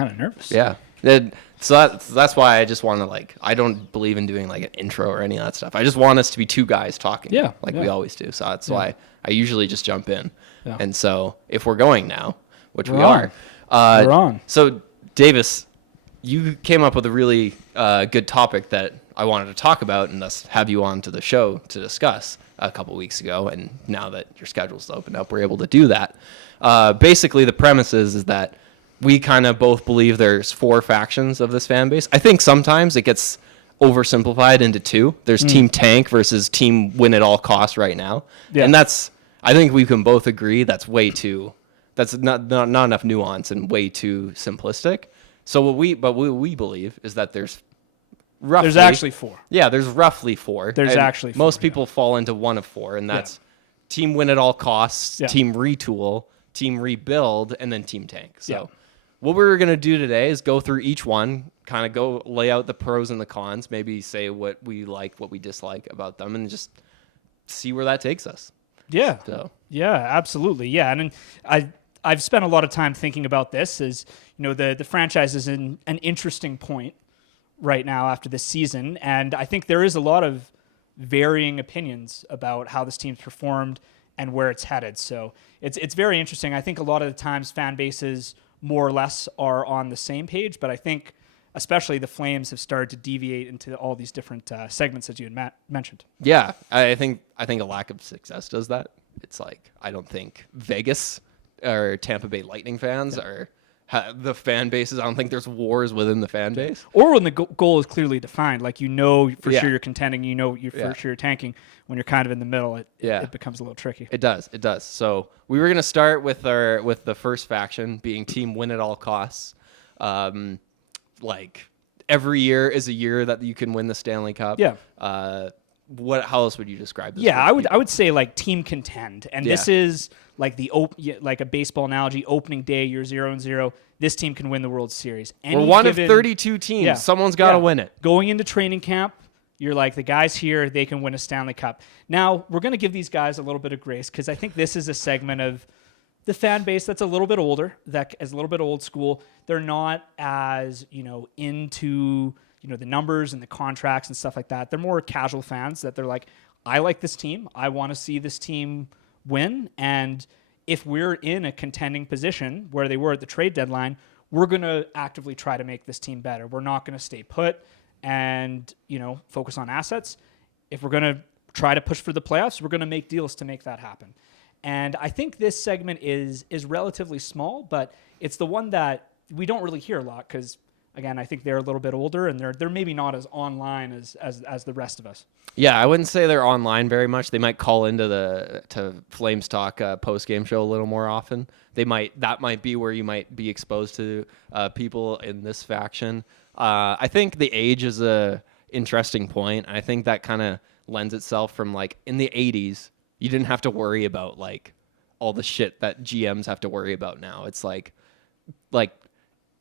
kind of nervous. Yeah. So that's why I just want to I don't believe in doing like an intro or any of that stuff. I just want us to be two guys talking. Yeah. We always do. So that's why I usually just jump in. Yeah. And so if we're going now, which we We're are. We're on. So Davis, you came up with a really good topic that I wanted to talk about and thus have you on to the show to discuss a couple weeks ago. And now that your schedule's opened up, we're able to do that. Basically, the premise is that we kind of both believe there's 4 factions of this fan base. I think sometimes it gets oversimplified into 2. There's Team Tank versus Team Win at all costs right now. Yeah. And I think we can both agree that's not enough nuance and way too simplistic. So what we believe is that there's actually 4. Yeah, there's roughly 4. There's actually 4. Most people fall into one of 4, and that's Team Win at all costs, Team Retool, Team Rebuild, and then Team Tank. So what we're going to do today is go through each one, kind of go lay out the pros and the cons, maybe say what we like, what we dislike about them, and just see where that takes us. Yeah. So. Yeah, absolutely. Yeah, and I've spent a lot of time thinking about this. As you know, the franchise is in an interesting point right now after this season, and I think there is a lot of varying opinions about how this team's performed and where it's headed. So it's very interesting. I think a lot of the times fan bases more or less are on the same page, but I think especially the Flames have started to deviate into all these different segments that you had mentioned. Yeah, I think a lack of success does that. It's I don't think Vegas or Tampa Bay Lightning fans are the fan bases. I don't think there's wars within the fan base. Or when the goal is clearly defined, for sure you're contending, you're for sure you're tanking. When you're kind of in the middle, it becomes a little tricky. It does. So we were going to start with the first faction being Team Win at all costs. Every year is a year that you can win the Stanley Cup. Yeah. How else would you describe this? Yeah, I would say team contend, and this is like a baseball analogy. Opening day, you're 0-0. This team can win the World Series. We're one of 32 teams. Yeah, someone's got to win it. Going into training camp, you're the guys here, they can win a Stanley Cup. Now, we're going to give these guys a little bit of grace because I think this is a segment of the fan base that's a little bit older, that is a little bit old school. They're not as, into, the numbers and the contracts and stuff like that. They're more casual fans that they're I like this team. I want to see this team win. And if we're in a contending position where they were at the trade deadline, we're going to actively try to make this team better. We're not going to stay put and, focus on assets. If we're going to try to push for the playoffs, we're going to make deals to make that happen. And I think this segment is relatively small, but it's the one that we don't really hear a lot because, again, I think they're a little bit older and they're maybe not as online as the rest of us. Yeah, I wouldn't say they're online very much. They might call into to Flames Talk post-game show a little more often. That might be where you might be exposed to people in this faction. I think the age is a interesting point. I think that kind of lends itself from in the 80s, you didn't have to worry about all the shit that GMs have to worry about now. It's like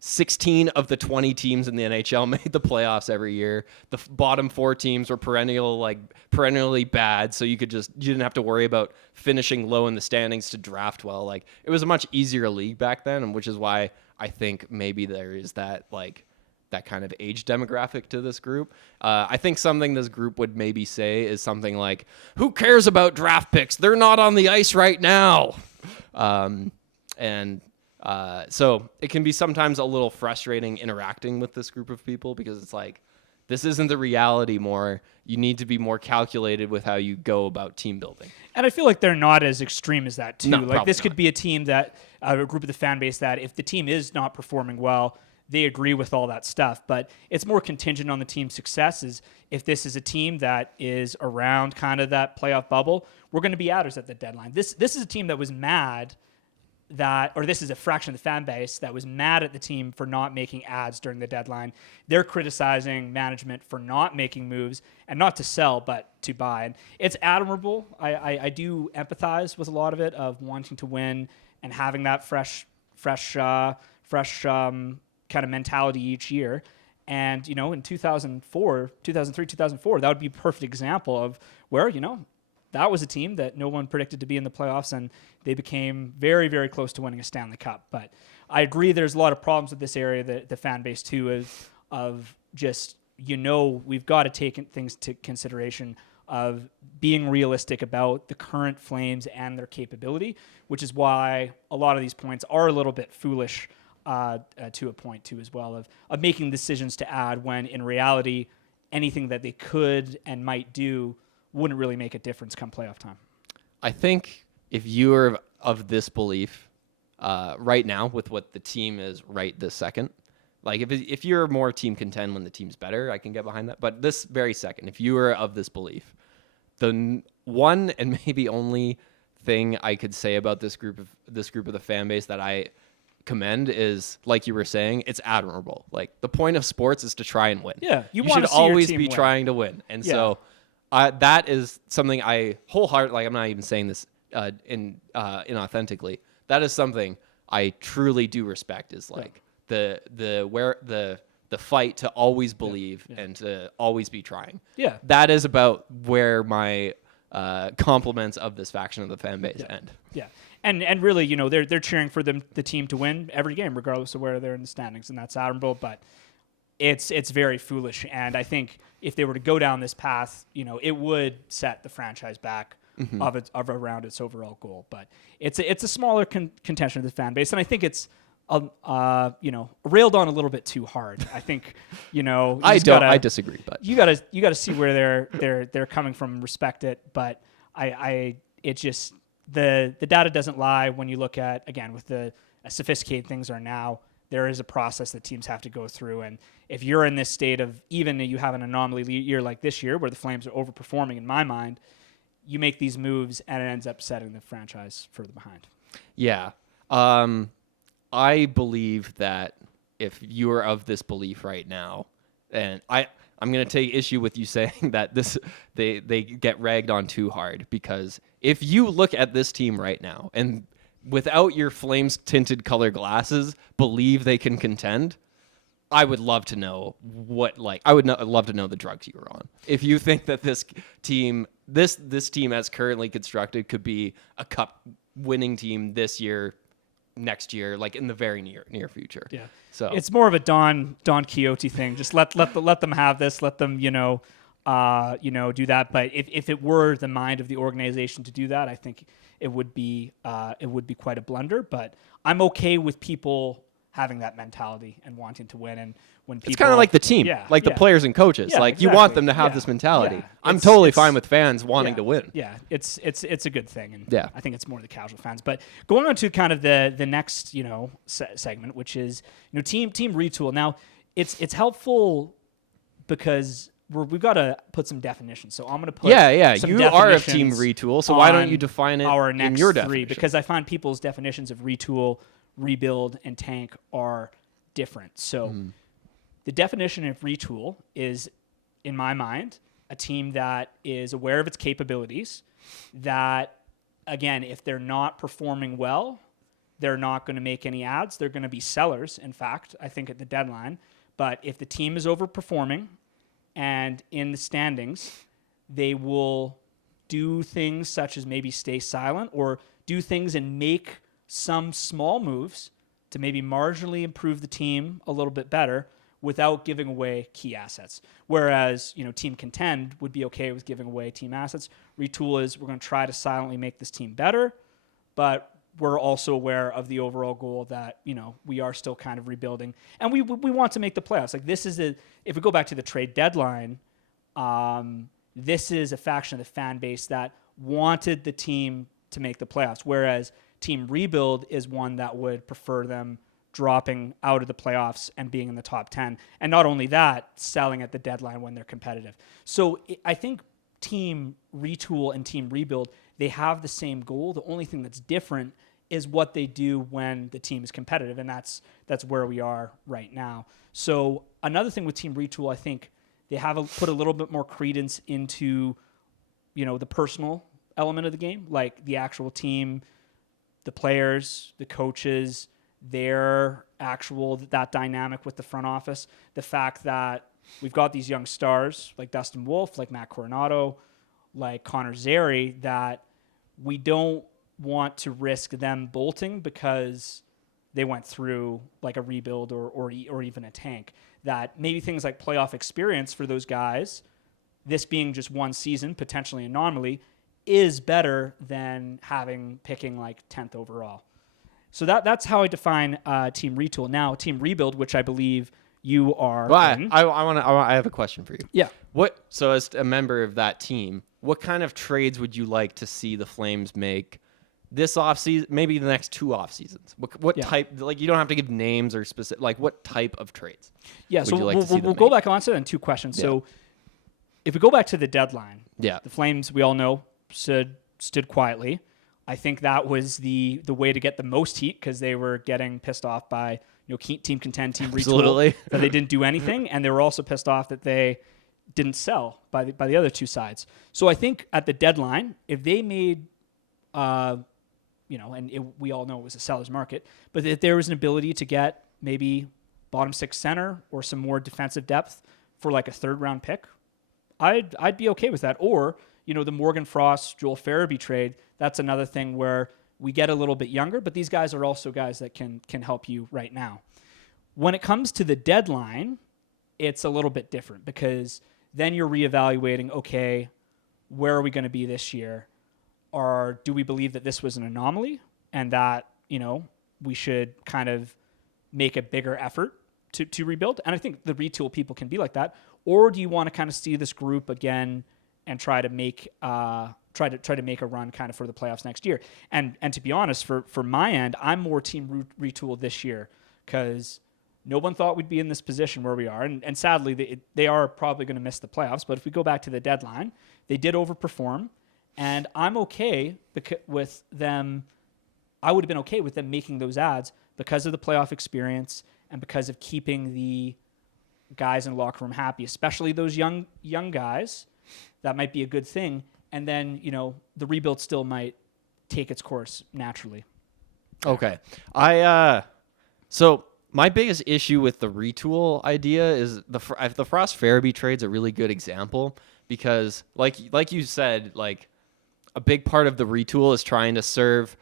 16 of the 20 teams in the NHL made the playoffs every year. The bottom 4 teams were perennially bad, so you didn't have to worry about finishing low in the standings to draft well. It was a much easier league back then, and which is why I think maybe there is that that kind of age demographic to this group. I think something this group would maybe say is something like, who cares about draft picks? They're not on the ice right now. So it can be sometimes a little frustrating interacting with this group of people because it's this isn't the reality more. You need to be more calculated with how you go about team building. And I feel like they're not as extreme as that too. No, this could be a team that, a group of the fan base that if the team is not performing well, they agree with all that stuff, but it's more contingent on the team's success. If this is a team that is around kind of that playoff bubble, we're going to be adders at the deadline. This is a team that was mad this is a fraction of the fan base that was mad at the team for not making ads during the deadline. They're criticizing management for not making moves and not to sell, but to buy. And it's admirable. I do empathize with a lot of it of wanting to win and having that fresh kind of mentality each year. And, in 2003, 2004, that would be a perfect example of where, that was a team that no one predicted to be in the playoffs, and they became very, very close to winning a Stanley Cup. But I agree there's a lot of problems with this area, the fan base too, of just, we've got to take things to consideration of being realistic about the current Flames and their capability, which is why a lot of these points are a little bit foolish to a point too as well, of making decisions to add when in reality anything that they could and might do wouldn't really make a difference come playoff time. I think if you are of this belief right now with what the team is right this second, like if you're more team contend when the team's better, I can get behind that. But this very second, if you are of this belief, the one and maybe only thing I could say about this group of the fan base that I commend is, like you were saying, it's admirable. Like, the point of sports is to try and win. Yeah, you should always be trying to win, and so that is something I wholeheartedly, like, I'm not even saying this inauthentically. That is something I truly do respect. Is like the fight to always believe and to always be trying. Yeah, that is about where my compliments of this faction of the fan base end. Yeah. And really, they're cheering for the team to win every game, regardless of where they're in the standings, and that's admirable. But it's very foolish. And I think if they were to go down this path, it would set the franchise back of around its overall goal. But it's a smaller contention of the fan base, and I think it's railed on a little bit too hard. I think I disagree, but you gotta see where they're coming from, respect it. But it just. The data doesn't lie when you look at, again, with as sophisticated things are now, there is a process that teams have to go through. And if you're in this state of, even you have an anomaly year like this year where the Flames are overperforming, in my mind, you make these moves and it ends up setting the franchise further behind. Yeah. I believe that if you are of this belief right now, and I'm going to take issue with you saying that they get ragged on too hard, because if you look at this team right now and without your Flames tinted color glasses believe they can contend, I would love to know love to know the drugs you were on. If you think that this team as currently constructed could be a cup winning team this year, next year, like in the very near future. Yeah. So it's more of a Don Quixote thing. Just let them have this. Let them do that. But if it were the mind of the organization to do that, I think it would be quite a blunder. But I'm okay with people having that mentality and wanting to win. And when people, it's kind of like the team, the players and coaches. Exactly. You want them to have this mentality. Yeah. I'm totally fine with fans wanting to win. Yeah, it's a good thing, and I think it's more the casual fans. But going on to kind of the next segment, which is team retool. Now it's helpful because we've got to put some definitions. So I'm going to put some you are a team retool. So why don't you define it our next in your definition? Because I find people's definitions of retool, rebuild, and tank are different. So the definition of retool is, in my mind, a team that is aware of its capabilities, that, again, if they're not performing well, they're not going to make any ads. They're going to be sellers, in fact, I think, at the deadline. But if the team is overperforming and in the standings, they will do things such as maybe stay silent or do things and make some small moves to maybe marginally improve the team a little bit better without giving away key assets. Whereas, team contend would be okay with giving away team assets. Retool is, we're going to try to silently make this team better, but we're also aware of the overall goal that, we are still kind of rebuilding. And we want to make the playoffs. Like, this is if we go back to the trade deadline, this is a faction of the fan base that wanted the team to make the playoffs, whereas team rebuild is one that would prefer them dropping out of the playoffs and being in the top 10. And not only that, selling at the deadline when they're competitive. So I think team retool and team rebuild, they have the same goal. The only thing that's different is what they do when the team is competitive. And that's where we are right now. So another thing with team retool, I think they have put a little bit more credence into, the personal element of the game, like the actual team, the players, the coaches, that dynamic with the front office, the fact that we've got these young stars like Dustin Wolf, like Matt Coronado, like Connor Zary that we don't want to risk them bolting because they went through like a rebuild or even a tank. That maybe things like playoff experience for those guys, this being just one season, potentially anomaly, is better than picking like 10th overall. So that's how I define team retool. Now, team rebuild, which I believe you are in. I have a question for you. Yeah. So as a member of that team, what kind of trades would you like to see the Flames make this offseason, maybe the next 2 off seasons? What type, like you don't have to give names or specific, like what type of trades? Yeah, so we'll go back on to that in 2 questions. Yeah. So if we go back to the deadline, the Flames, we all know, stood quietly. I think that was the way to get the most heat because they were getting pissed off by team contend, team retool, that they didn't do anything, and they were also pissed off that they didn't sell by the other 2 sides. So I think at the deadline, if they made, we all know it was a seller's market, but if there was an ability to get maybe bottom 6 center or some more defensive depth for like a 3rd round pick, I'd be okay with that. Or the Morgan Frost, Joel Farabee trade, that's another thing where we get a little bit younger, but these guys are also guys that can help you right now. When it comes to the deadline, it's a little bit different because then you're reevaluating, okay, where are we going to be this year? Or do we believe that this was an anomaly and that, we should kind of make a bigger effort to rebuild? And I think the retool people can be like that. Or do you want to kind of see this group again and try to make try to make a run kind of for the playoffs next year? And to be honest, for my end, I'm more team retool this year because no one thought we'd be in this position where we are. And sadly, they are probably going to miss the playoffs. But if we go back to the deadline, they did overperform. And I'm okay with them. I would have been okay with them making those ads because of the playoff experience and because of keeping the guys in the locker room happy, especially those young guys. That might be a good thing. And then, the rebuild still might take its course naturally. Okay. So my biggest issue with the retool idea is the Frost Farabee trade's a really good example because like you said, like a big part of the retool is trying to serve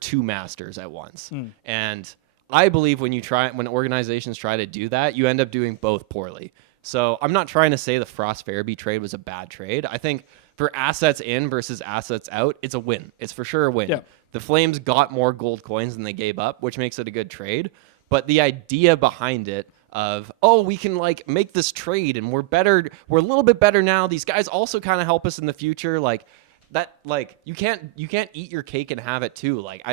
2 masters at once. And I believe when organizations try to do that, you end up doing both poorly. So I'm not trying to say the Frost Farabee trade was a bad trade. I think for assets in versus assets out, it's a win. It's for sure a win. Yeah. The Flames got more gold coins than they gave up, which makes it a good trade. But the idea behind it of, we can like make this trade and we're a little bit better now. These guys also kind of help us in the future. Like that, like you can't eat your cake and have it too. Like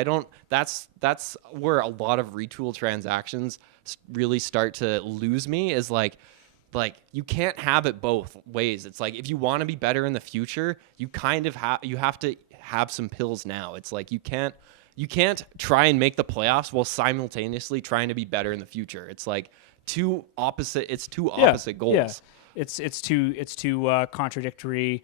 that's where a lot of retool transactions really start to lose me is like you can't have it both ways. It's like if you want to be better in the future, you kind of have to have some pills now. It's like you can't try and make the playoffs while simultaneously trying to be better in the future. It's like two opposite goals. Yeah. It's two contradictory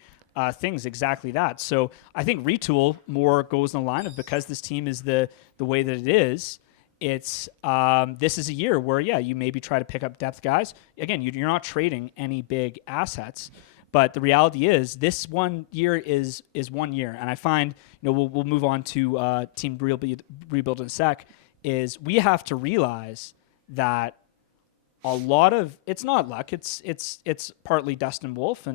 things, exactly that. So I think retool more goes in the line of because this team is the way that it is. It's this is a year where you maybe try to pick up depth guys. Again, you're not trading any big assets, but the reality is this 1 year is 1 year. And I find we'll move on to team rebuild in a sec. Is we have to realize that a lot of it's not luck. It's partly Dustin Wolf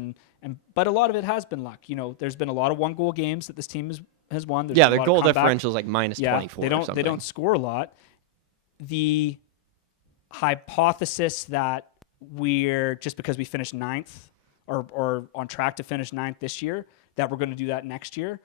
but a lot of it has been luck. There's been a lot of 1-goal games that this team has won. There's their goal differential is like minus 24. They don't score a lot. The hypothesis that we're just because we finished 9th or on track to finish 9th this year that we're going to do that next year,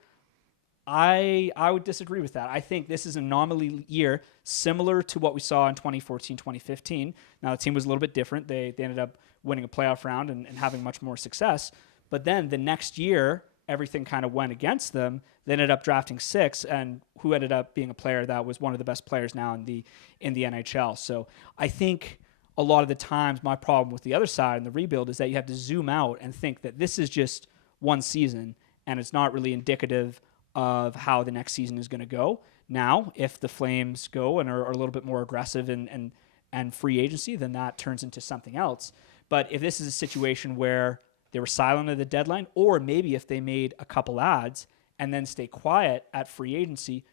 I would disagree with that. I think this is an anomaly year similar to what we saw in 2014, 2015. Now the team was a little bit different. They ended up winning a playoff round and having much more success. But then the next year, everything kind of went against them. They ended up drafting 6, and who ended up being a player that was one of the best players now in the NHL. So I think a lot of the times my problem with the other side and the rebuild is that you have to zoom out and think that this is just one season, and it's not really indicative of how the next season is going to go. Now, if the Flames go and are a little bit more aggressive and free agency, then that turns into something else. But if this is a situation where they were silent at the deadline, or maybe if they made a couple ads and then stay quiet at free agency,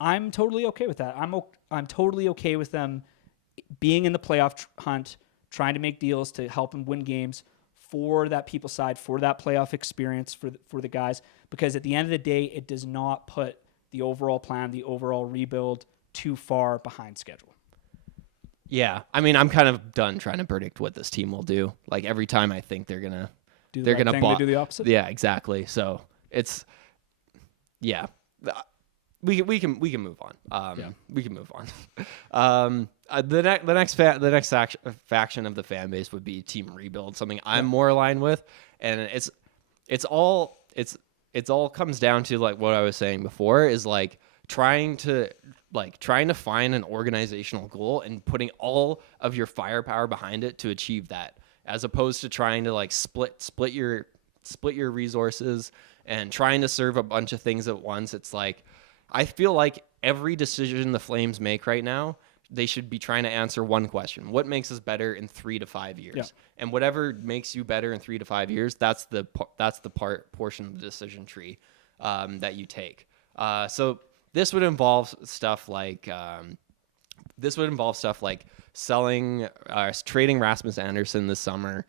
I'm totally okay with that. I'm totally okay with them being in the playoff hunt, trying to make deals to help them win games for that people side, for that playoff experience for the guys. Because at the end of the day, it does not put the overall plan, the overall rebuild too far behind schedule. Yeah, I mean, I'm kind of done trying to predict what this team will do. Like every time I think they're gonna Do the they're right gonna thing, they do the opposite. Yeah, exactly. So it's we can move on. We can move on. The next faction of the fan base would be team rebuild, something I'm more aligned with, and it's all comes down to like what I was saying before is like trying to find an organizational goal and putting all of your firepower behind it to achieve that, as opposed to trying to like split your resources and trying to serve a bunch of things at once. It's like, I feel like every decision the Flames make right now, they should be trying to answer one question: what makes us better in 3 to 5 years? Yeah. And whatever makes you better in 3 to 5 years, that's the portion of the decision tree that you take. So this would involve stuff like selling, trading Rasmus Anderson this summer,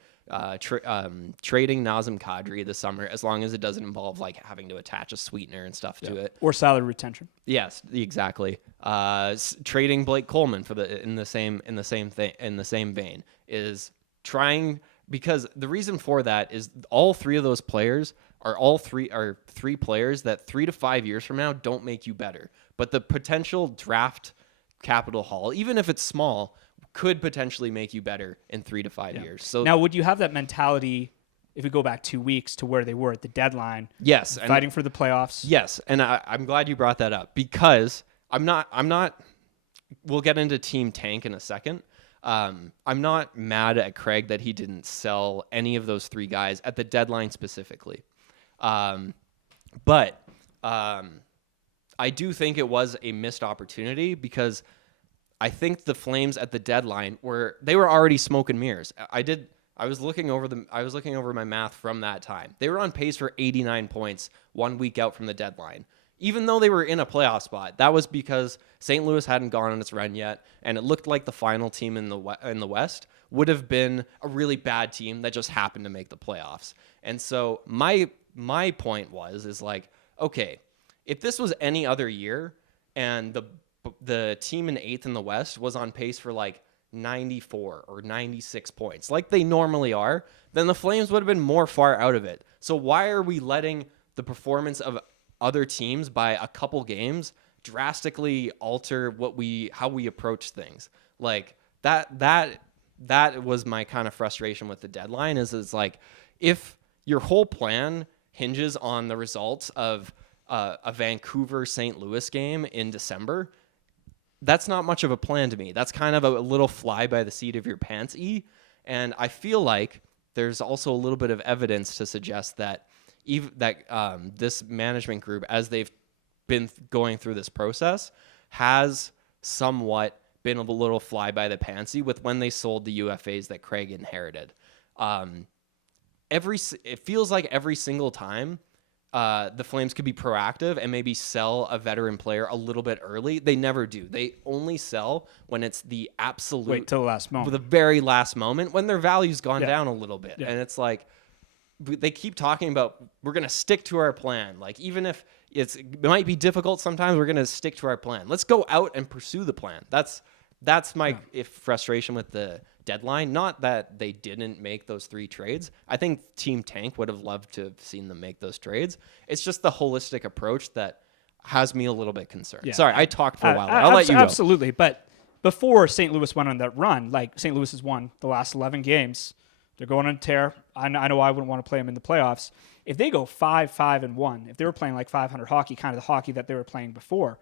trading Nazem Kadri this summer, as long as it doesn't involve like having to attach a sweetener and stuff to it, or salary retention. Yes, exactly. Trading Blake Coleman in the same vein is trying, because the reason for that is all three of those players are three players that 3 to 5 years from now don't make you better, but the potential draft capital haul, even if it's small, could potentially make you better in 3 to 5 years. So now, would you have that mentality if we go back 2 weeks to where they were at the deadline? Yes, fighting for the playoffs. Yes, and I'm glad you brought that up, because I'm not. We'll get into Team Tank in a second. I'm not mad at Craig that he didn't sell any of those 3 guys at the deadline specifically, but I do think it was a missed opportunity, because I think the Flames at the deadline were already smoke and mirrors. I was looking over my math from that time. They were on pace for 89 points 1 week out from the deadline, even though they were in a playoff spot. That was because St. Louis hadn't gone on its run yet, and it looked like the final team in the West would have been a really bad team that just happened to make the playoffs. And so my point is like, okay, if this was any other year and the team in 8th in the West was on pace for like 94 or 96 points, like they normally are, then the Flames would have been more far out of it. So why are we letting the performance of other teams by a couple games drastically alter how we approach things? Like that was my kind of frustration with the deadline, is it's like, if your whole plan hinges on the results of a Vancouver St. Louis game in December, that's not much of a plan to me. That's kind of a little fly by the seat of your pants-y. And I feel like there's also a little bit of evidence to suggest that this management group, as they've been going through this process, has somewhat been a little fly by the pantsy with when they sold the UFAs that Craig inherited. It feels like every single time the Flames could be proactive and maybe sell a veteran player a little bit early, they never do. They only sell when it's the absolute wait till the last moment, the very last moment, when their value's gone down a little bit. And it's like, they keep talking about, we're going to stick to our plan. Like, even if it might be difficult sometimes, we're going to stick to our plan. Let's go out and pursue the plan. That's my frustration with the deadline. Not that they didn't make those 3 trades. I think Team Tank would have loved to have seen them make those trades. It's just the holistic approach that has me a little bit concerned. Yeah. Sorry, I talked for a while. I'll let you go. Absolutely. But before St. Louis went on that run, like St. Louis has won the last 11 games. They're going on a tear. I know I wouldn't want to play them in the playoffs. If they go 5-5-1, if they were playing like 500 hockey, kind of the hockey that they were playing before,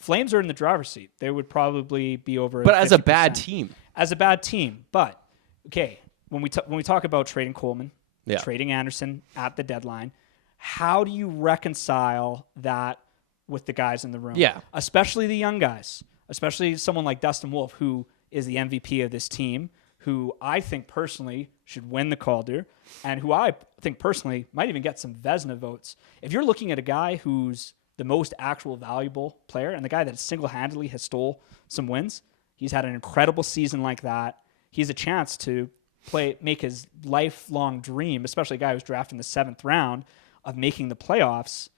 Flames are in the driver's seat. They would probably be over. But as a bad team. As a bad team. But, okay, when we talk about trading Coleman, trading Anderson at the deadline, how do you reconcile that with the guys in the room? Yeah. Especially the young guys. Especially someone like Dustin Wolf, who is the MVP of this team, who I think personally should win the Calder, and who I think personally might even get some Vezina votes. If you're looking at a guy who's the most actual valuable player and the guy that single-handedly has stole some wins, he's had an incredible season like that. He has a chance to make his lifelong dream, especially a guy who's drafted in the 7th round, of making the playoffs,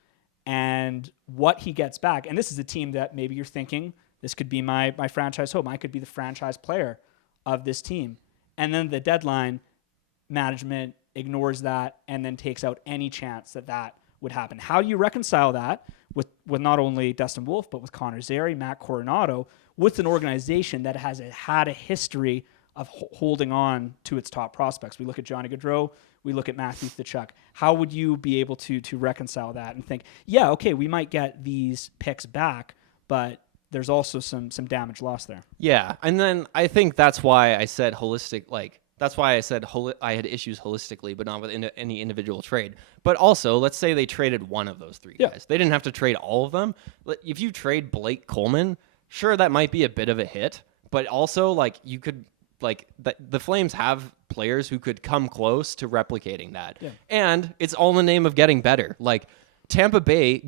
and what he gets back. And this is a team that maybe you're thinking, this could be my franchise home. I could be the franchise player of this team. And then the deadline management ignores that and then takes out any chance that would happen. How do you reconcile that with not only Dustin Wolf, but with Connor Zary, Matt Coronado, with an organization that has had a history of holding on to its top prospects? We look at Johnny Gaudreau, we look at Matthew Tkachuk. How would you be able to reconcile that and think, yeah, okay, we might get these picks back, but there's also some damage lost there? Yeah, and then I think that's why I said holistic. That's why I said I had issues holistically, but not with any individual trade. But also, let's say they traded one of those 3 guys. They didn't have to trade all of them. If you trade Blake Coleman, sure, that might be a bit of a hit, but also you could the Flames have players who could come close to replicating that, and it's all in the name of getting better. Tampa Bay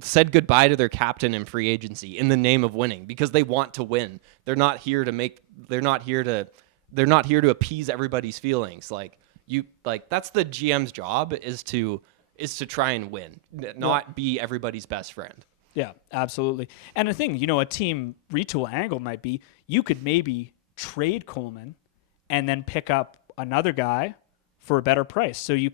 said goodbye to their captain in free agency in the name of winning because they want to win. They're not here to appease everybody's feelings. That's the GM's job is to try and win, not be everybody's best friend. Yeah, absolutely. And the thing, a team retool angle might be you could maybe trade Coleman and then pick up another guy for a better price. So you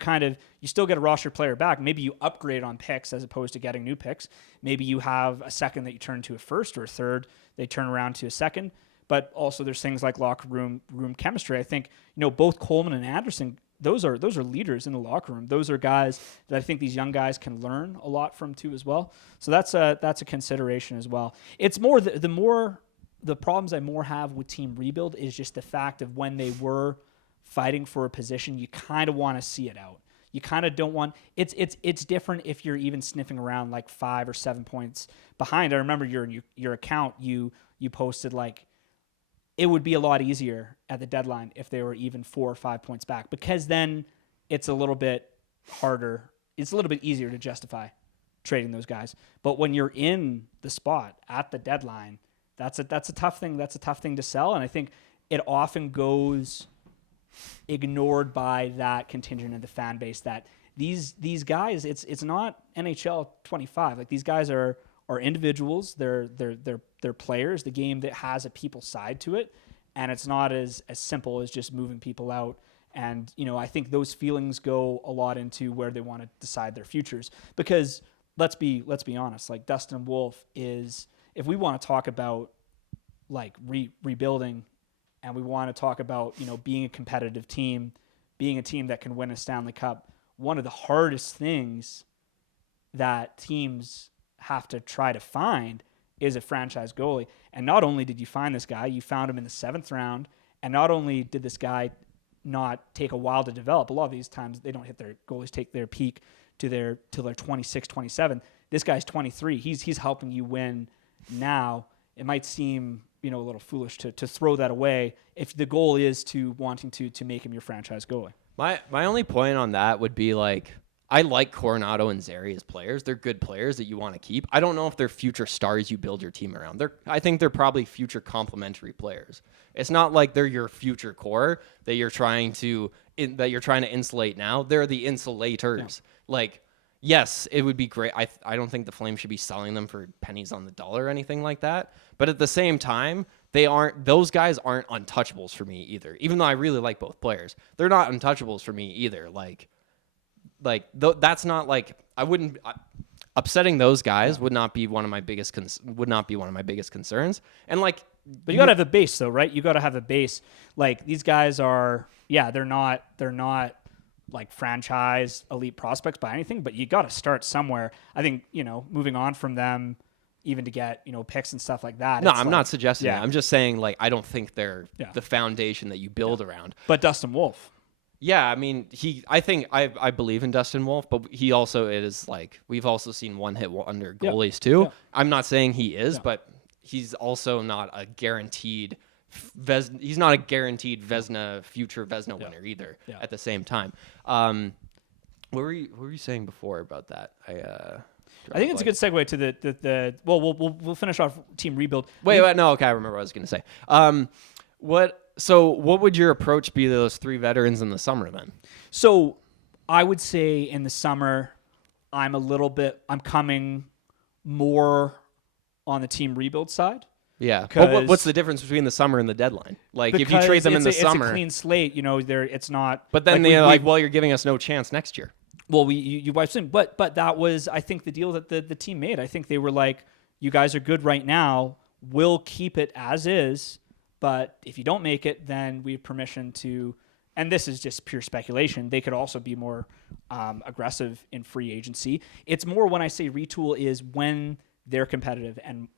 still get a roster player back. Maybe you upgrade on picks as opposed to getting new picks. Maybe you have a second that you turn to a first, or a third they turn around to a second. But also there's things like locker room chemistry. I think, both Coleman and Anderson, those are leaders in the locker room. Those are guys that I think these young guys can learn a lot from too as well. So that's a consideration as well. It's more the problems I more have with team rebuild is just the fact of when they were fighting for a position, you kind of want to see it out. You kind of don't want it's different if you're even sniffing around 5 or 7 points behind. I remember your account you posted it would be a lot easier at the deadline if they were even 4 or 5 points back, because then it's a little bit harder. It's a little bit easier to justify trading those guys. But when you're in the spot at the deadline, that's a tough thing. That's a tough thing to sell. And I think it often goes ignored by that contingent of the fan base that these guys, it's not NHL 25. These guys are individuals. They're players. The game that has a people side to it, and it's not as simple as just moving people out. And I think those feelings go a lot into where they want to decide their futures. Because let's be honest. Dustin Wolf is, if we want to talk about rebuilding, and we want to talk about being a competitive team, being a team that can win a Stanley Cup, one of the hardest things that teams have to try to find is a franchise goalie. And not only did you find this guy, you found him in the 7th round. And not only did this guy not take a while to develop, a lot of these times they don't hit their goalies take their peak till they're 26, 27. This guy's 23. He's helping you win now. It might seem a little foolish to throw that away if the goal is to wanting to make him your franchise goalie. My only point on that would be I like Coronado and Zary as players. They're good players that you want to keep. I don't know if they're future stars you build your team around. I think they're probably future complementary players. It's not like they're your future core that you're trying to insulate now. They're the insulators. Yeah. Yes, it would be great. I don't think the Flames should be selling them for pennies on the dollar or anything like that. But at the same time, those guys aren't untouchables for me either. Even though I really like both players, they're not untouchables for me either. That's not I wouldn't upsetting those guys would not be one of my biggest concerns. And but you got to have a base though, right? You got to have a base. These guys are, they're not franchise elite prospects by anything, but you got to start somewhere. I think, moving on from them, even to get, picks and stuff like that. No, I'm not suggesting that. I'm just saying I don't think they're the foundation that you build around. But Dustin Wolf. Yeah, I mean, I believe in Dustin Wolf, but he also is we've also seen one-hit wonder goalies too. Yeah. I'm not saying he is, but he's also not a guaranteed he's not a guaranteed future Vezina winner either. Yeah. At the same time, what were you saying before about that? I think it's a good segue to the well, we'll finish off team rebuild. Wait, no, okay, I remember what I was going to say. What would your approach be to those 3 veterans in the summer then? So I would say in the summer, I'm coming more on the team rebuild side. Yeah. But what's the difference between the summer and the deadline? Like, if you trade them in the summer, it's a clean slate. It's not. But then you're giving us no chance next year. Well, you wiped in, but that was, I think, the deal that the team made. I think they were like, you guys are good right now. We'll keep it as is, but if you don't make it, then we have permission to. And this is just pure speculation. They could also be more aggressive in free agency. It's more when I say retool is when they're competitive and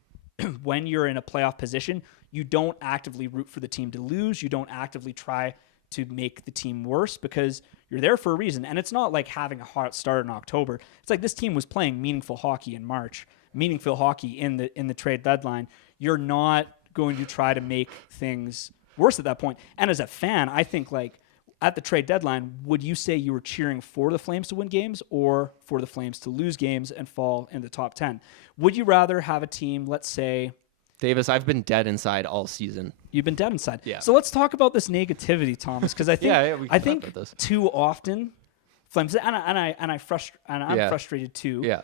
when you're in a playoff position, you don't actively root for the team to lose. You don't actively try to make the team worse because you're there for a reason. And it's not like having a hot start in October. It's like this team was playing meaningful hockey in March, meaningful hockey in the trade deadline. You're not going to try to make things worse at that point. And as a fan, I think like at the trade deadline, would you say you were cheering for the Flames to win games or for the Flames to lose games and fall in the top 10? Would you rather have a team, let's say... Davis, I've been dead inside all season. You've been dead inside. Yeah. So let's talk about this negativity, Thomas, because I think we can talk about this. Too often Flames I'm frustrated too. Yeah.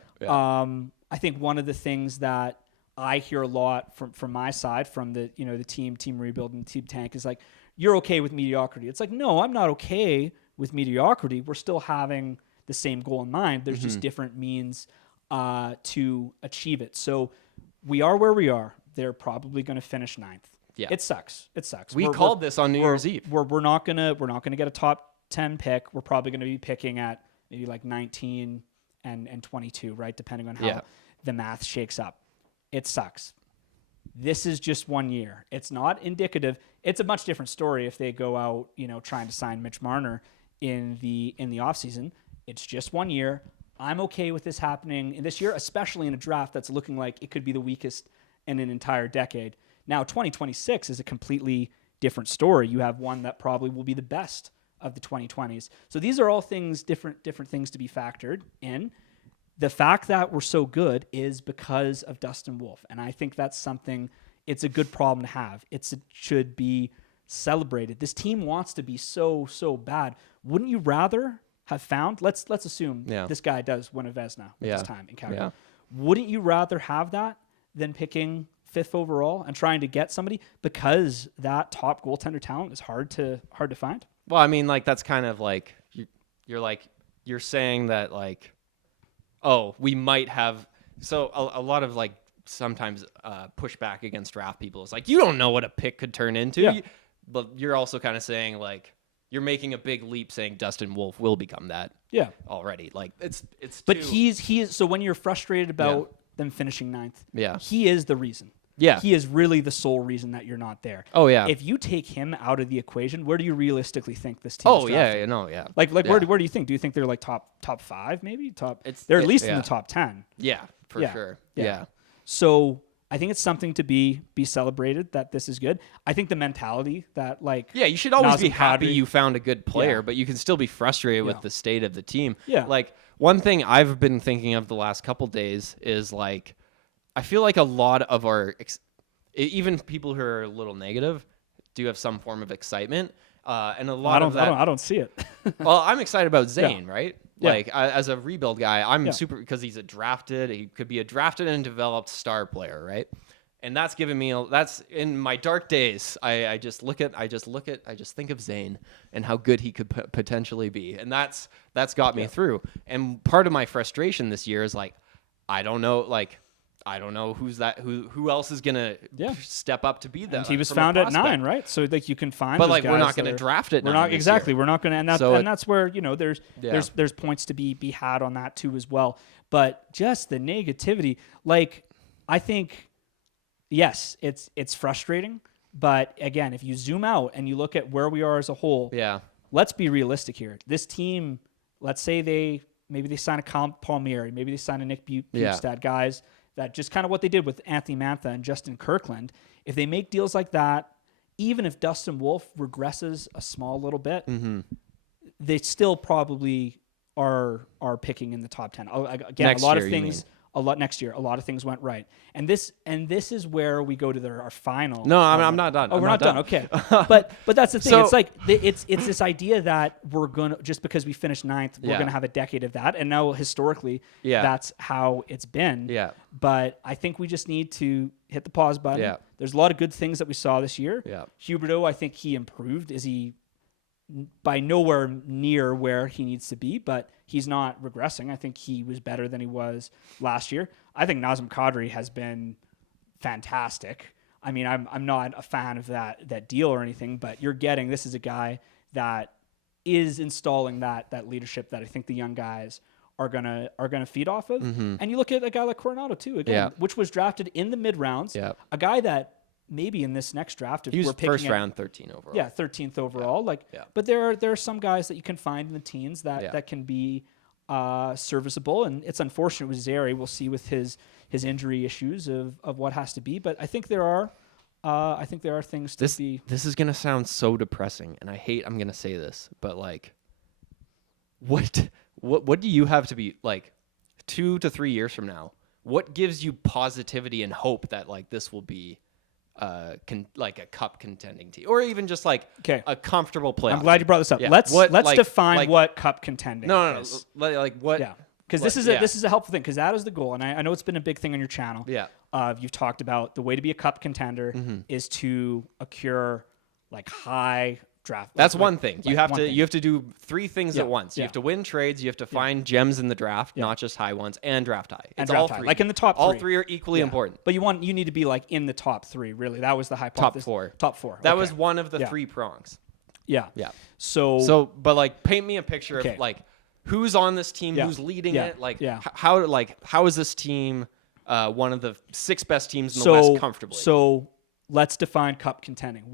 I think one of the things that I hear a lot from my side, from the the team rebuild and team tank, is like, you're okay with mediocrity. It's like, no, I'm not okay with mediocrity. We're still having the same goal in mind. There's just different means to achieve it. So we are where we are. They're probably going to finish 9th. Yeah. It sucks. We called this on New Year's Eve. We're not gonna get a top 10 pick. We're probably going to be picking at maybe like 19 and 22, right? Depending on how the math shakes up. It sucks. This is just 1 year. It's not indicative. It's a much different story if they go out, trying to sign Mitch Marner in the offseason. It's just 1 year. I'm okay with this happening in this year, especially in a draft that's looking like it could be the weakest in an entire decade. Now, 2026 is a completely different story. You have one that probably will be the best of the 2020s. So these are all things, different things to be factored in. The fact that we're so good is because of Dustin Wolf. And I think that's something, it's a good problem to have. It should be celebrated. This team wants to be so bad. Wouldn't you rather have found, let's assume this guy does win a Vezina with his time in Calgary. Yeah. Wouldn't you rather have that than picking 5th overall and trying to get somebody, because that top goaltender talent is hard to find? Well, I mean, like, that's kind of like you're saying that, like, oh, we might have. So a lot of, like, sometimes pushback against draft people is like, you don't know what a pick could turn into. Yeah. But you're also kind of saying, like, you're making a big leap saying Dustin Wolf will become that. Yeah. Already. Like, it's But he is so when you're frustrated about them finishing 9th, he is the reason. Yeah. He is really the sole reason that you're not there. Oh, yeah. If you take him out of the equation, where do you realistically think this team is drafted? Like where do you think? Do you think they're like top 5 maybe? They're at least in the top 10. Yeah, for sure. Yeah. So I think it's something to be celebrated that this is good. I think the mentality that, like, you should always be happy Kadri, you found a good player, but you can still be frustrated with the state of the team. Yeah. Like, one thing I've been thinking of the last couple days is, like, I feel like a lot of our even people who are a little negative do have some form of excitement, and a lot of that. I don't see it. Well, I'm excited about Zane, right? Yeah. Like, as a rebuild guy, I'm super, because he's he could be a drafted and developed star player, right? And that's given me that's in my dark days. I just think of Zane and how good he could potentially be, and that's got me through. And part of my frustration this year is, like, I don't know who else is gonna step up to be that. And he was found at 9, right? So, like, you can find, but, those like, guys we're not gonna draft it. We're not exactly. We're not gonna, and that's where there's points to be had on that too as well. But just the negativity, like, I think, yes, it's frustrating. But again, if you zoom out and you look at where we are as a whole, let's be realistic here. This team, let's say maybe they sign a Palmieri, maybe they sign a Nick Bukestad, guys that just kind of what they did with Anthony Mantha and Justin Kirkland. If they make deals like that even if Dustin Wolf regresses a small little bit, Mm-hmm. they still probably are picking in the top 10. Again, Next a lot year, of you things. A lot next year. A lot of things went right, and this is where we go to our final. No, I'm not done. Oh, I'm we're not done. done. Okay, but that's the thing. So- It's like it's this idea that we're gonna, just because we finished ninth, we're Yeah. gonna have a decade of that, and now historically, Yeah. that's how it's been. Yeah. But I think we just need to hit the pause button. Yeah. There's a lot of good things that we saw this year. Yeah. Huberdeau, I think he improved. Is he by nowhere near where he needs to be, but he's not regressing. I think he was better than he was last year. I think Nazem Kadri has been fantastic. I mean, I'm not a fan of that deal or anything, but this is a guy that is installing that leadership that I think the young guys are gonna feed off of. Mm-hmm. And you look at a guy like Coronado too, again, Yeah. which was drafted in the mid rounds. Yeah. A guy that maybe in this next draft, if He was we're picking first at- round 13 overall. yeah, 13th overall. Yeah. But there are some guys that you can find in the teens that can be serviceable, and it's unfortunate with Zary. We'll see with his injury issues of what has to be. But I think there are things to be. This is gonna sound so depressing, and I'm gonna say this, but like, what do you have to be like 2 to 3 years from now? What gives you positivity and hope that like this will be like a cup contending team, or even just like a comfortable playoff? I'm glad you brought this up. Yeah. Let's Like- define like- what cup contending No, is. like what? Yeah. Because this is a helpful thing, because that is the goal, and I know it's been a big thing on your channel. Yeah. You've talked about the way to be a cup contender is to accrue like high draft. That's like- one thing. like You have one to thing. you have to do 3 things Yeah, at once. You yeah. have to win trades. You have to find gems in the draft, not just high ones, and draft high. And It's draft all high. 3. Like in the top all three. 3 are equally Yeah. important. But you need to be like in the top 3. Really, that was the hypothesis. 4. Top 4. That Okay. was one of the Yeah. 3 prongs. Yeah. Yeah. So But like, paint me a picture Okay. of like who's on this team, Yeah. who's leading Yeah. it, like Yeah. how is this team one of the 6 best teams in the West comfortably? So let's define cup contending.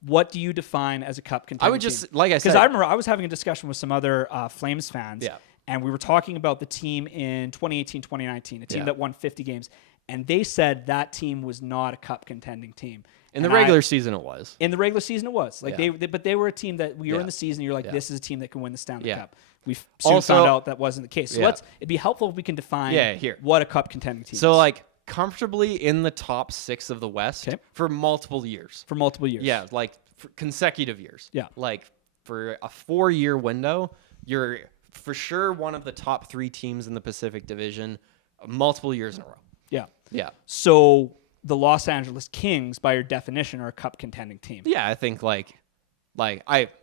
What do you define as a cup contending? I would just team? like I said, Because I remember I was having a discussion with some other Flames fans, Yeah. and we were talking about the team in 2018, 2019, a team Yeah. that won 50 games, and they said that team was not a cup contending team. in the And regular season it was. in the regular season, it was like Yeah. but they were a team that we were Yeah. in the season. You're like, Yeah. this is a team that can win the Stanley Yeah. Cup. We soon Also- found out that wasn't the case. So Yeah. it'd be helpful if we can define Here. what a cup contending team So is like comfortably in the top 6 of the West Okay. for multiple years. for multiple years. Yeah, like for consecutive years. Yeah. Like for a 4-year window, you're for sure one of the top 3 teams in the Pacific Division multiple years in a row. Yeah. Yeah. So the Los Angeles Kings, by your definition, are a cup contending team. Yeah, I think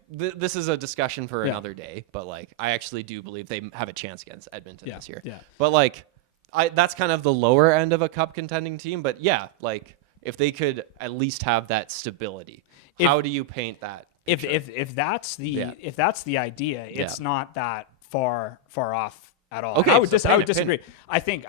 this is a discussion for another day, but like I actually do believe they have a chance against Edmonton this year. Yeah. But like that's kind of the lower end of a cup contending team, but yeah, like if they could at least have that stability. How do you paint that? If that's the idea, it's not that far off at all. Okay, I would so I would paint it, disagree. I think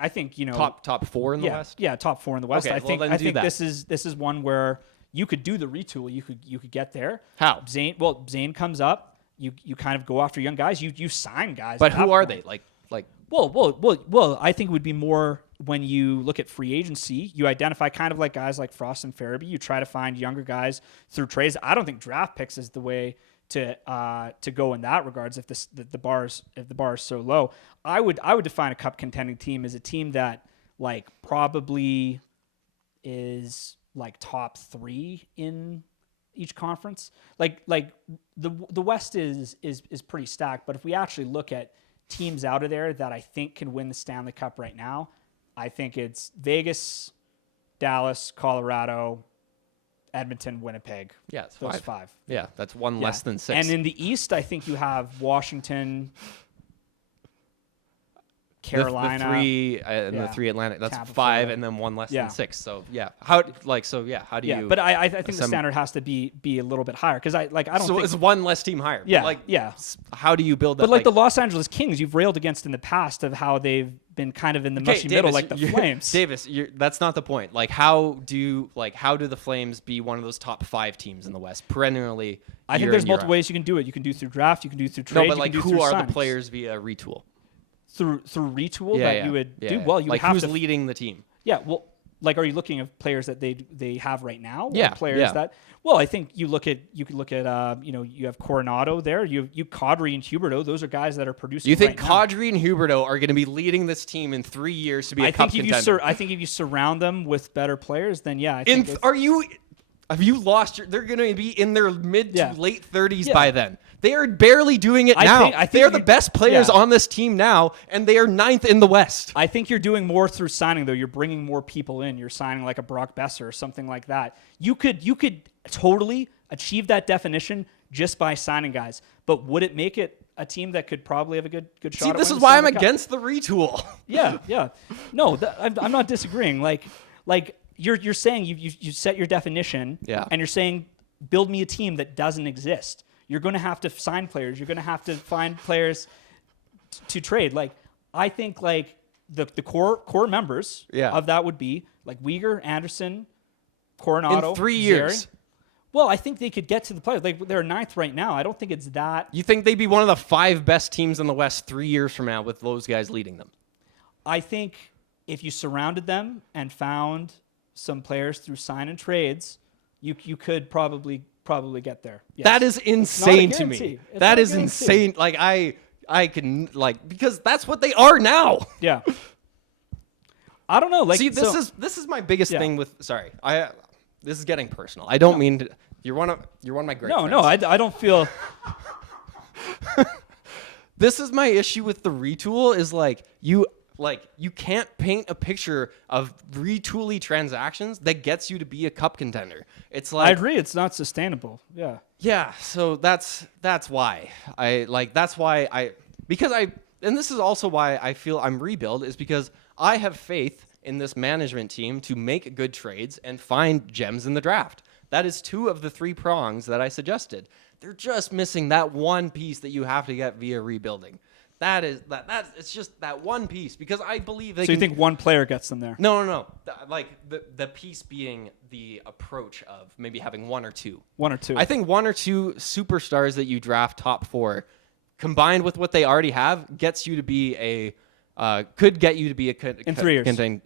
Top 4 in the yeah, West? Yeah, top 4 in the West. Okay, I well, think then I do think that. this is one where you could do the retool. You could get there. How? Zane comes up. You kind of go after young guys. You sign guys. But at who that are point. they? Like Well, I think it would be more when you look at free agency, you identify kind of like guys like Frost and Farabee. You try to find younger guys through trades. I don't think draft picks is the way to go in that regards. If the bar is so low, I would define a cup contending team as a team that like probably is like top 3 in each conference. Like the West is pretty stacked, but if we actually look at teams out of there that I think can win the Stanley Cup right now, I think it's Vegas, Dallas, Colorado, Edmonton, Winnipeg. Yeah, it's those 5. 5. Yeah, that's one less than 6. And in the East, I think you have Washington, Carolina. the 3 and the 3 Atlantic. That's Tampa, 5 Florida. and then one less Yeah. than 6. So yeah, how do you? But I think the standard has to be a little bit higher because I don't So think it's one less team higher. Yeah, But yeah. How do you build that? But like the Los Angeles Kings, you've railed against in the past of how they've been kind of in the mushy middle, like the Flames. Davis, that's not the point. Like how do the Flames be one of those top 5 teams in the West perennially? I think there's multiple ways you can do it. You can do through draft. You can do through trade. No, but you like can do who through are signings. the players via retool? through retool that you would do? Well, you like would have who's to leading the team? Yeah, well, Like, are you looking at players that they have right now? Yeah, Or players yeah. that. Well, I think you could look at you have Coronado there. You Kadri and Huberdeau. Those are guys that are producing. You think right now. Kadri and Huberdeau are going to be leading this team in 3 years to be a cup contender? I think if you surround them with better players, then yeah. I think Have you lost they're going to be in their mid to late 30s Yeah. by then. They are barely doing it now. I think they are the best players on this team now, and they are 9th in the West. I think you're doing more through signing, though. You're bringing more people in. You're signing like a Brock Besser or something like that. You could totally achieve that definition just by signing guys. But would it make it a team that could probably have a good shot? See, at this winning is the why I'm Stanley Cup? against the retool. Yeah. No, I'm not disagreeing. Like you're saying you set your definition, and you're saying build me a team that doesn't exist. You're going to have to sign players. You're going to have to find players to trade. Like I think like the core members of that would be like Weegar, Anderson, Coronado. In 3 years. Zary. Well, I think they could get to the playoffs. Like they're 9th right now. I don't think it's that. You think they'd be one of the 5 best teams in the West 3 years from now with those guys leading them? I think if you surrounded them and found some players through sign and trades, you could probably get there. Yes. That is insane to me. It's That not a is guarantee. insane. Like I can like because that's what they are now. Yeah. I don't know. Like, See, this is my biggest thing with. Sorry, this is getting personal. I don't mean to, you're one of my great. No, friends. I don't feel. This is my issue with the retool. Is you can't paint a picture of retooly transactions that gets you to be a cup contender. It's like I agree. It's not sustainable. Yeah. Yeah, so that's why and this is also why I feel I'm rebuild is because I have faith in this management team to make good trades and find gems in the draft. That is 2 of the 3 prongs that I suggested. They're just missing that one piece that you have to get via rebuilding. It's just that one piece because I believe they So you think one player gets them there? No. Like the piece being the approach of maybe having 1 or 2. 1 or 2. I think 1 or 2 superstars that you draft top 4 combined with what they already have gets you to be could get you to be in 3 years.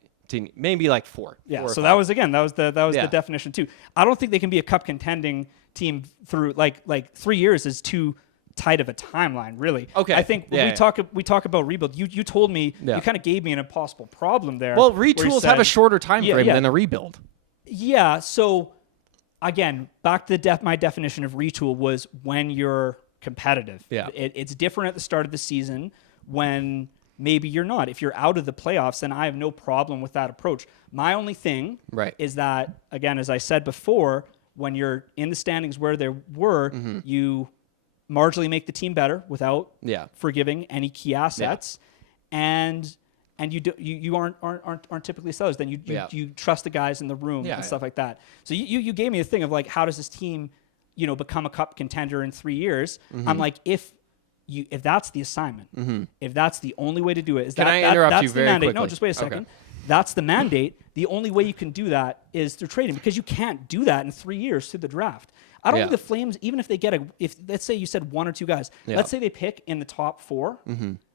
Maybe like 4. Yeah. 4 or So 5. that was the definition too. I don't think they can be a cup contending team through like 3 years is too tight of a timeline, really. Okay. I think when we talk about rebuild, you told me you kind of gave me an impossible problem there. Well, where you retools said- have a shorter time frame than a rebuild. Yeah. So again, back to my definition of retool was when you're competitive. Yeah. It's different at the start of the season when maybe you're not. If you're out of the playoffs, then I have no problem with that approach. My only thing is that, again, as I said before, when you're in the standings where they were, you marginally make the team better without forgiving any key assets, and you aren't typically sellers. Then you trust the guys in the room and stuff like that. So you gave me a thing of like, how does this team become a cup contender in 3 years? I'm like, if that's the assignment, if that's the only way to do it, Can I interrupt that's you the very mandate. quickly? No, just wait a second. Okay. That's the mandate. The only way you can do that is through trading because you can't do that in 3 years through the draft. I don't think the Flames, even if they get if let's say you said 1 or 2 guys, let's say they pick in the top 4.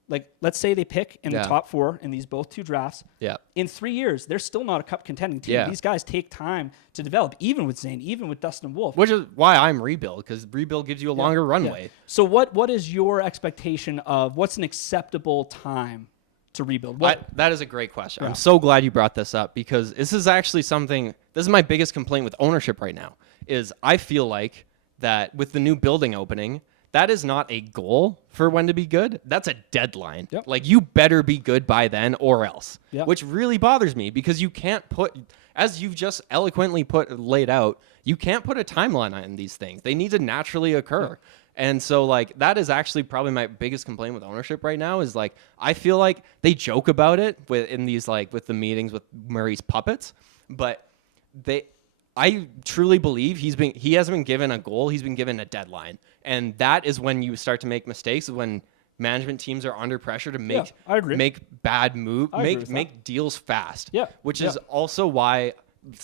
Like, let's say they pick in the top 4 in these both 2 drafts. Yeah. In 3 years, they're still not a cup contending team. Yeah. These guys take time to develop, even with Zane, even with Dustin Wolf. Which is why I'm rebuild, because rebuild gives you a longer runway. So what is your expectation of what's an acceptable time to rebuild? That is a great question. I'm so glad you brought this up because this is actually something, this is my biggest complaint with ownership right now, is I feel like that with the new building opening, that is not a goal for when to be good. That's a deadline. Yep. Like, you better be good by then or else. Yep. Which really bothers me because you can't put, as you've just eloquently laid out, you can't put a timeline on these things. They need to naturally occur. Yep. And so, like, that is actually probably my biggest complaint with ownership right now is, like, I feel like they joke about it in these, like, with the meetings with Murray's puppets, but I truly believe he hasn't been given a goal. He's been given a deadline. And that is when you start to make mistakes, when management teams are under pressure to make bad moves, make deals fast. Yeah. Which is also why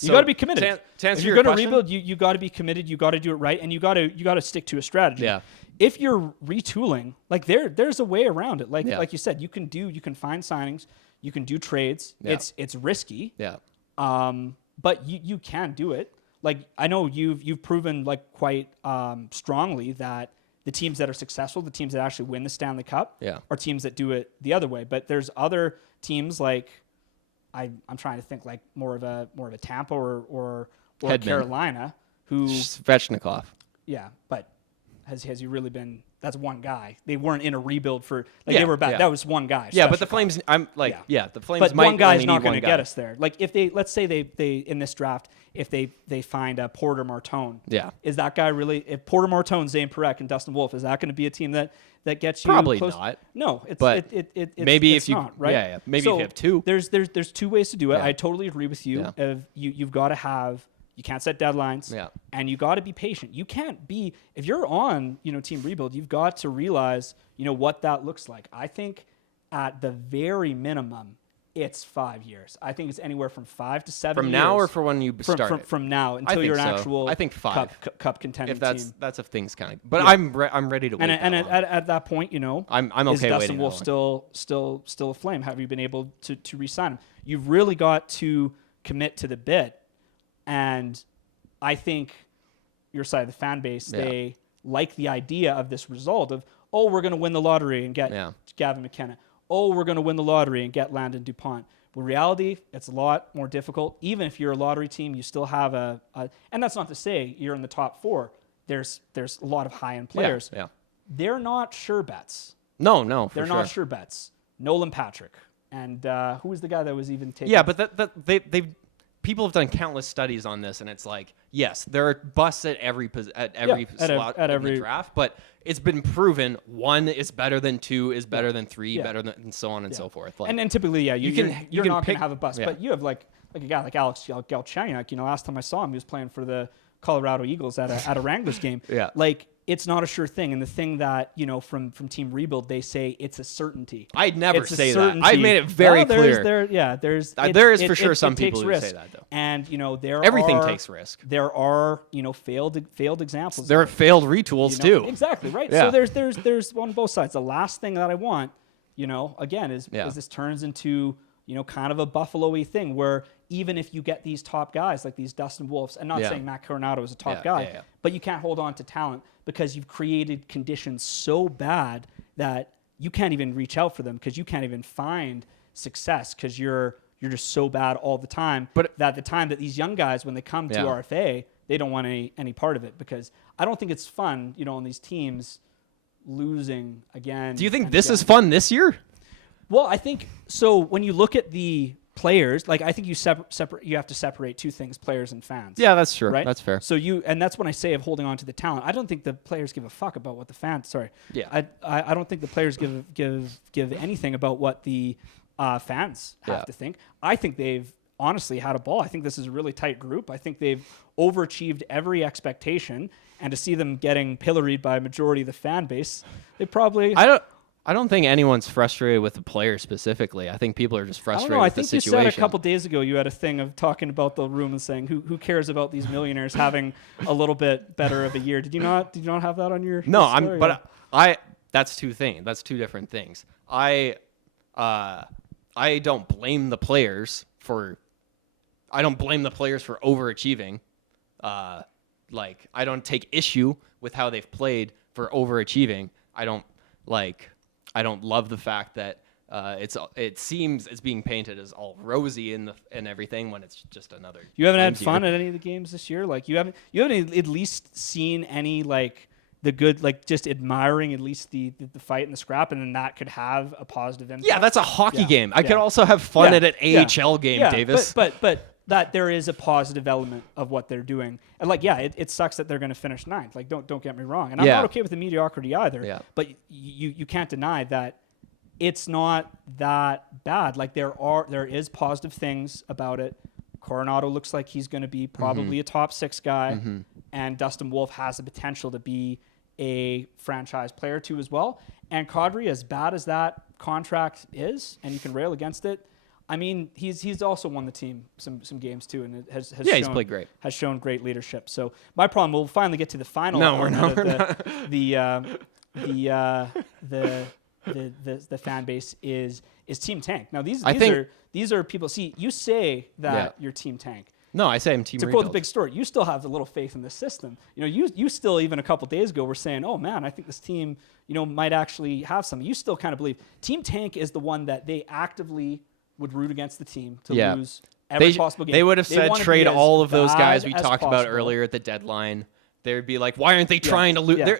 you got to be committed. To answer if you're going to rebuild, you got to be committed. You got to do it right, and you got to stick to a strategy. Yeah. If you're retooling, like there's a way around it. Like you said, you can find signings, you can do trades. Yeah. It's risky. Yeah. But you can do it. Like, I know you've proven like quite strongly that the teams that are successful, the teams that actually win the Stanley Cup, are teams that do it the other way. But there's other teams like I'm trying to think like more of a Tampa or Carolina who Svechnikov. Yeah, but has he really been? That's one guy. They weren't in a rebuild for they were bad. That was one guy. Yeah, but the Flames. The Flames. But might one guy's only not need going one to guy. get us there. Like if let's say they in this draft, if they find a Porter Martone, is that guy really? If Porter Martone, Zane Parekh, and Dustin Wolf, is that going to be a team that gets you Probably close? not. No, it's but maybe it's if you not, right? maybe so if you have two. There's two ways to do it. Yeah. I totally agree with you. You've got to have. You can't set deadlines, and you got to be patient. You can't be if you're on, team rebuild. You've got to realize, what that looks like. I think at the very minimum, it's 5 years. I think it's anywhere from 5 to 7 From years. now or for when you start from now until you're an actual. I think 5 cup contending if that's team. That's if things kind of. But I'm ready to wait. And at that point, I'm okay is Dustin waiting. Wolf still a Flame? Have you been able to re-sign him? You've really got to commit to the bit. And I think your side of the fan base, they like the idea of this result of, we're going to win the lottery and get Gavin McKenna. We're going to win the lottery and get Landon DuPont. But reality, it's a lot more difficult. Even if you're a lottery team, you still have and that's not to say you're in the top 4. There's a lot of high-end players. Yeah. They're not sure bets. No, they're not sure bets. Everett Patrick. And who was the guy that was even taken? Yeah, but they've people have done countless studies on this, and it's like, yes, there are busts at every slot in the draft, but it's been proven 1 is better than 2 is better than 3, better than, and so on and so forth. Like, and then typically, you're not going to have a bust, yeah. but you have like a guy like Alex Galchenyuk. Last time I saw him, he was playing for the Colorado Eagles at a Wranglers game. Like, it's not a sure thing. And the thing that, from Team Rebuild, they say it's a certainty. I'd never say that. I made it very clear. There is for sure some people who say that, though. And, everything takes risk. There are, failed examples. There are failed retools, too. Exactly, right? Yeah. So there's on both sides. The last thing that I want, again, is this turns into, kind of a Buffalo-y thing where even if you get these top guys like these Dustin Wolves, and not saying Matt Coronado is a top guy, but you can't hold on to talent because you've created conditions so bad that you can't even reach out for them because you can't even find success because you're just so bad all the time. But that the time that these young guys, when they come to RFA, they don't want any part of it because I don't think it's fun, on these teams losing again. Do you think this is fun this year? Well, I think so. When you look at the players, like I think you you have to separate two things: players and fans. Yeah, that's true. Right? That's fair. So and that's when I say of holding on to the talent. I don't think the players give a fuck about what the fans. Sorry. Yeah. I don't think the players give anything about what the fans have to think. I think they've honestly had a ball. I think this is a really tight group. I think they've overachieved every expectation, and to see them getting pilloried by a majority of the fan base, they probably. I don't think anyone's frustrated with the player specifically. I think people are just frustrated with the situation. I think you said a couple days ago you had a thing of talking about the room and saying who cares about these millionaires having a little bit better of a year. Did you not have that on your? No, that's two things. That's two different things. I don't blame the players for. I don't blame the players for overachieving. I don't take issue with how they've played for overachieving. I don't love the fact that it seems it's being painted as all rosy and everything when it's just another. You haven't had fun at any of the games this year. Like you haven't at least seen any the good, just admiring at least the fight and the scrap, and then that could have a positive impact. Yeah, that's a hockey game. I could also have fun at an AHL game, Davis. But that there is a positive element of what they're doing, and it sucks that they're going to finish 9th. Like don't get me wrong, and I'm not okay with the mediocrity either. Yeah. But you can't deny that it's not that bad. Like there is positive things about it. Coronado looks like he's going to be probably a top 6 guy, and Dustin Wolf has the potential to be a franchise player too as well. And Kadri, as bad as that contract is, and you can rail against it, I mean, he's also won the team some games too, and it has he's played great. Has shown great leadership. So my problem, we'll finally get to the final. No, we're not. the fan base is Team Tank. Now these are people. See, you say that you're Team Tank. No, I say I'm Team To Rebuild. quote the big story, you still have a little faith in the system. You still, even a couple days ago, were saying, "Oh man, I think this team, might actually have some." You still kind of believe Team Tank is the one that they actively would root against the team to lose every possible game. They would have said want to trade be as all of those guys bad we as talked about possible. earlier at the deadline. They would be like, "Why aren't they trying to lose?" Yeah.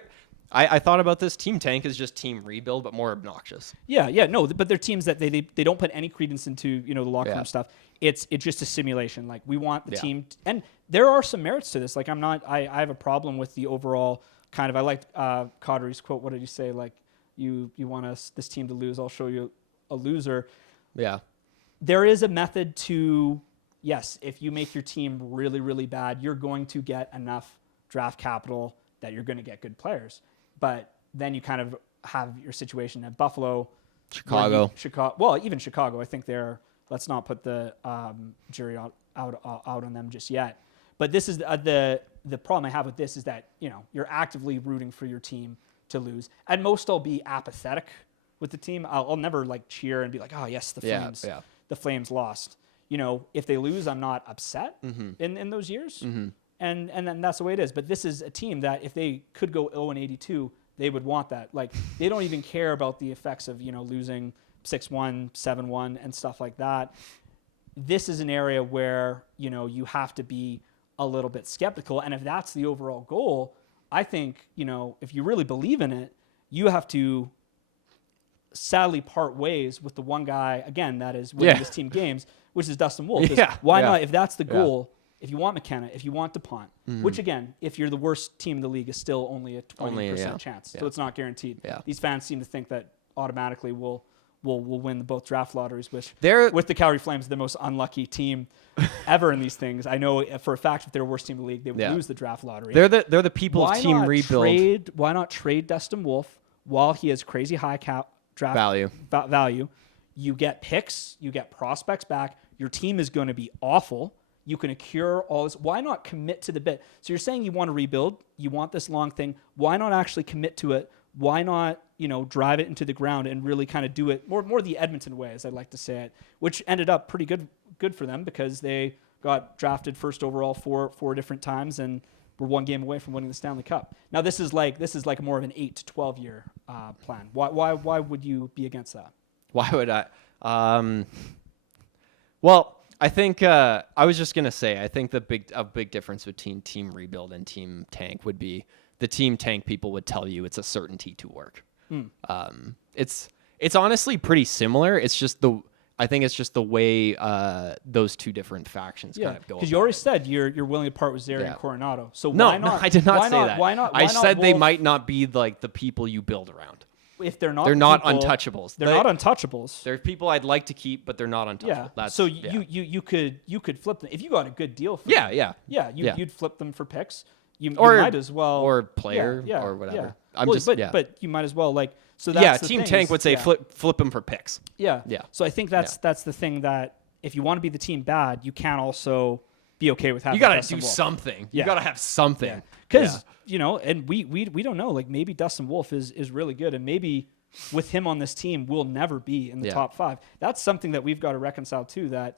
I thought about this. Team Tank is just Team Rebuild, but more obnoxious. No, but they're teams that they don't put any credence into, the locker room stuff. It's just a simulation. Like, we want the team, and there are some merits to this. Like, I have a problem with the overall kind of. I liked Cottery's quote. What did he say? Like, you want this team to lose? I'll show you a loser. Yeah. There is a method to, yes, if you make your team really, really bad, you're going to get enough draft capital that you're going to get good players. But then you kind of have your situation at Buffalo, Chicago. Well, even Chicago. I think they're. Let's not put the jury out on them just yet. But this is the problem I have with this is that you're actively rooting for your team to lose. At most, I'll be apathetic with the team. I'll never like cheer and be like, "Oh yes, the Flames, the Flames lost." If they lose, I'm not upset in those years. And then that's the way it is. But this is a team that if they could go 0-82, they would want that. Like, they don't even care about the effects of, losing 6-1, 7-1, and stuff like that. This is an area where, you have to be a little bit skeptical. And if that's the overall goal, I think, if you really believe in it, you have to sadly part ways with the one guy, again, that is winning this team games, which is Dustin Wolf. Why not? If that's the goal, if you want McKenna, if you want DuPont, which again, if you're the worst team in the league, is still only a 20% chance. So it's not guaranteed. These fans seem to think that automatically we'll win both draft lotteries, which with the Calgary Flames, the most unlucky team ever in these things. I know for a fact if they're the worst team in the league, they would lose the draft lottery. They're the people's team rebuild. Why not trade Dustin Wolf while he has crazy high draft value? You get picks, you get prospects back. Your team is going to be awful. You can accrue all this. Why not commit to the bit? So you're saying you want to rebuild. You want this long thing. Why not actually commit to it? Why not, drive it into the ground and really kind of do it more the Edmonton way, as I'd like to say it, which ended up pretty good for them because they got drafted first overall four different times and were one game away from winning the Stanley Cup. Now this is like more of an 8 to 12 year plan. Why would you be against that? Why would I? Well, I think I was just gonna say I think a big difference between Team Rebuild and Team Tank would be the Team Tank people would tell you it's a certainty to work. It's honestly pretty similar. I think it's just the way those two different factions kind of go. Because you already said you're willing to part with Zary and Coronado. So no, why not? I did not say that. Why not? I said they might not be like the people you build around. If they're not untouchables. They're not untouchables. They're people I'd like to keep, but they're not untouchable. Yeah. So you could flip them if you got a good deal for them. You'd flip them for picks. You might as well or player or whatever. But you might as well so that's the Team thing Tank would say flip them for picks. Yeah. So I think that's the thing that if you want to be the team bad, you can't also be okay with having. You got to do something. You got to have something. Because and we don't know. Like maybe Dustin Wolf is really good, and maybe with him on this team, we'll never be in the top 5. That's something that we've got to reconcile too. That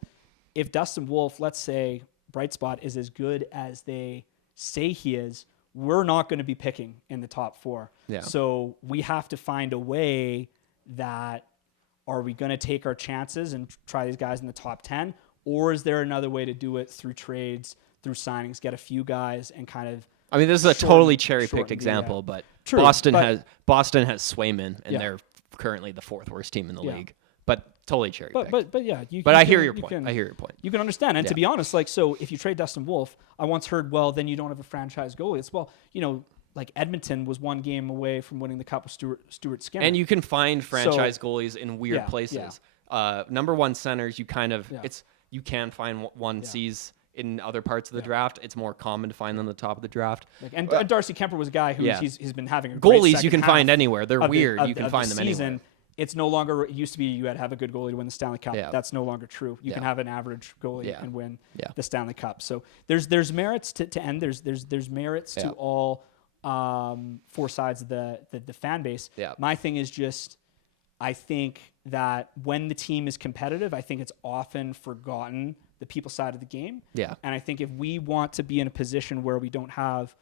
if Dustin Wolf, let's say, bright spot is as good as they say he is, we're not going to be picking in the top 4. Yeah. So we have to find a way that are we going to take our chances and try these guys in the top 10, or is there another way to do it through trades, through signings, get a few guys and kind of. I mean, this is a totally cherry-picked example, but true, Boston has Swayman, and they're currently the 4th worst team in the league. But totally cherry-picked. But I hear your point. I hear your point. You can understand. And to be honest, so if you trade Dustin Wolf, I once heard, well, then you don't have a franchise goalie. It's, like Edmonton was one game away from winning the Cup with Stuart Skinner. And you can find franchise goalies in weird places. Number 1 centers, you kind of you can find one Cs in other parts of the draft. It's more common to find them at the top of the draft. And Darcy Kemper was a guy who he's been having a goalies great you can find anywhere. They're weird. You can find them season. anywhere. It's no longer. It used to be you had to have a good goalie to win the Stanley Cup. That's no longer true. You can have an average goalie and win the Stanley Cup. So there's merits to end. There's merits to all 4 sides of the fan base. Yeah. My thing is just I think that when the team is competitive, I think it's often forgotten the people side of the game. Yeah. And I think if we want to be in a position where we don't have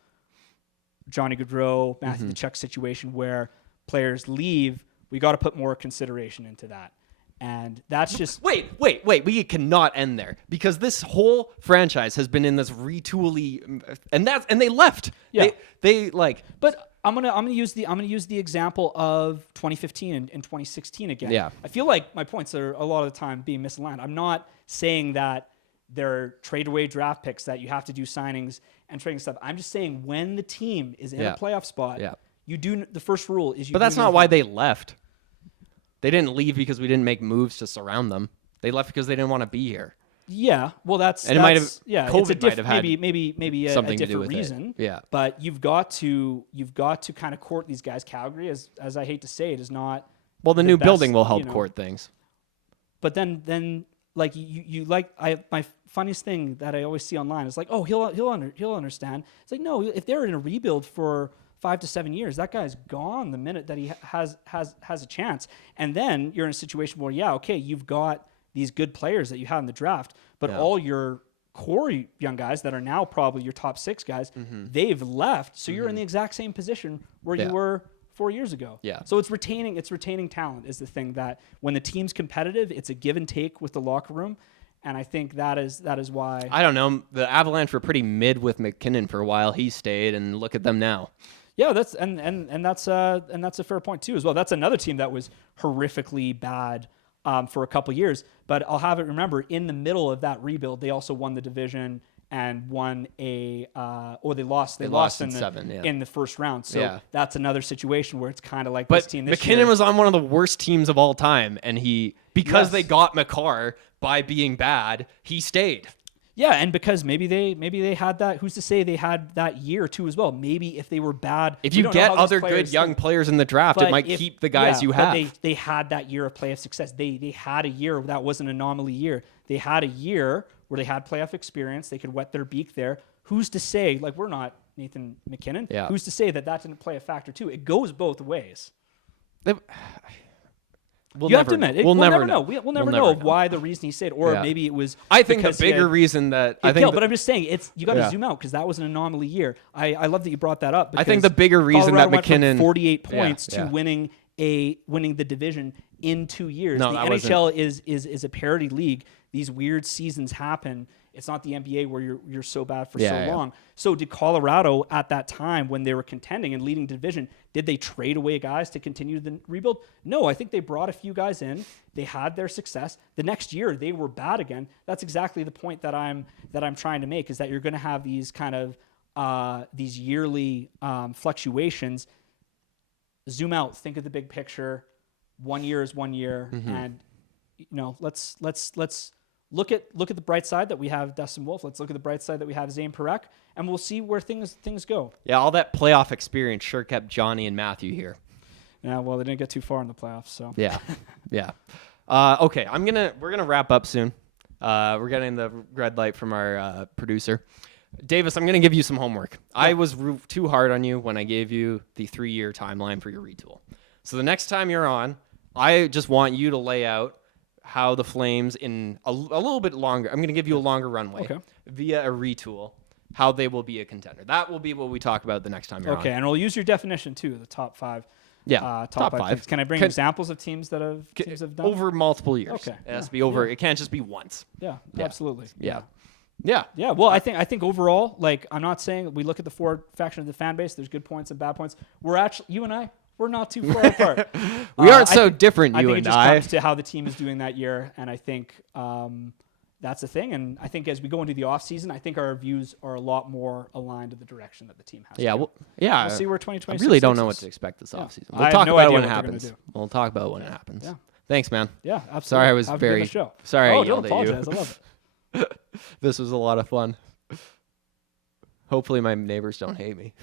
Johnny Gaudreau, Matthew Tkachuk situation where players leave, we got to put more consideration into that. And that's just Wait. We cannot end there because this whole franchise has been in this retooly, and they left. Yeah. They like. But I'm gonna use the example of 2015 and 2016 again. Yeah. I feel like my points are a lot of the time being misaligned. I'm not saying that they're trade away draft picks that you have to do signings and trading stuff. I'm just saying when the team is in a playoff spot, you do the first rule is you. But that's not why they left. They didn't leave because we didn't make moves to surround them. They left because they didn't want to be here. Yeah, well, that's and it might have COVID it's might have had maybe something a to do different with reason. it. Yeah, but you've got to kind of court these guys. Calgary, as I hate to say it, is not. Well, the new best, building will help court things. But then like you like my funniest thing that I always see online is like, oh, he'll understand. It's like, no, if they're in a rebuild for 5 to 7 years, that guy's gone the minute that he has a chance. And then you're in a situation where, okay, you've got these good players that you had in the draft, but all your core young guys that are now probably your top 6 guys, they've left. So you're in the exact same position where you were 4 years ago. Yeah. So it's retaining talent is the thing that when the team's competitive, it's a give and take with the locker room. And I think that is why. I don't know. The Avalanche were pretty mid with McKinnon for a while. He stayed, and look at them now. Yeah, that's a fair point too as well. That's another team that was horrifically bad for a couple years. But I'll have it remember in the middle of that rebuild, they also won the division and won they lost in the first round. So that's another situation where it's kind of like this team. This McKinnon year, was on one of the worst teams of all time, and because they got Makar by being bad, he stayed. Yeah, and because maybe they had that. Who's to say they had that year too as well? Maybe if they were bad, if you get other good young players in the draft, it might keep the guys you have. But they had that year of playoff success. They had a year that was an anomaly year. They had a year where they had playoff experience. They could wet their beak there. Who's to say? Like, we're not Nathan McKinnon. Yeah. Who's to say that didn't play a factor too? It goes both ways. We'll have to admit, we'll never know. We'll never know why the reason he stayed, or maybe it was. I think the bigger reason that but I'm just saying you got to zoom out because that was an anomaly year. I love that you brought that up. I think the bigger reason Colorado that McKinnon went from 48 points to winning the division in 2 years. No, the NHL is a parity league. These weird seasons happen. It's not the NBA where you're so bad for so long. So did Colorado at that time when they were contending and leading the division, did they trade away guys to continue the rebuild? No, I think they brought a few guys in. They had their success. The next year they were bad again. That's exactly the point that I'm trying to make, is that you're going to have these kind of these yearly fluctuations. Zoom out, think of the big picture. 1 year is 1 year, and let's look at the bright side that we have Dustin Wolf. Let's look at the bright side that we have Zane Parekh, and we'll see where things go. Yeah, all that playoff experience sure kept Johnny and Matthew here. Yeah, well, they didn't get too far in the playoffs, so. Yeah. Okay, we're gonna wrap up soon. We're getting the red light from our producer. Davis, I'm gonna give you some homework. Yeah. I was too hard on you when I gave you the 3-year timeline for your retool. So the next time you're on, I just want you to lay out how the Flames in a little bit longer, I'm going to give you a longer runway via a retool, how they will be a contender. That will be what we talk about the next time you're on. Okay, and we'll use your definition too, the top 5. Yeah, top 5. Teams. Can I bring examples of teams that have done? Over multiple years. Okay. It has to be over. It can't just be once. Yeah, absolutely. Yeah. Well, I think overall, like, I'm not saying we look at the 4 factions of the fan base, there's good points and bad points. We're actually, you and I, we're not too far apart. We aren't so different, you and I. I think it just comes to how the team is doing that year, and I think that's the thing. And I think as we go into the offseason, I think our views are a lot more aligned to the direction that the team has. Yeah, we'll see where 2026 I really don't know is. what to expect this offseason. We'll talk about it when it happens. We'll talk about it when it happens. Yeah. Thanks, man. Yeah, absolutely. Sorry I was sorry I don't yelled apologize. at you. I love it. This was a lot of fun. Hopefully my neighbors don't hate me.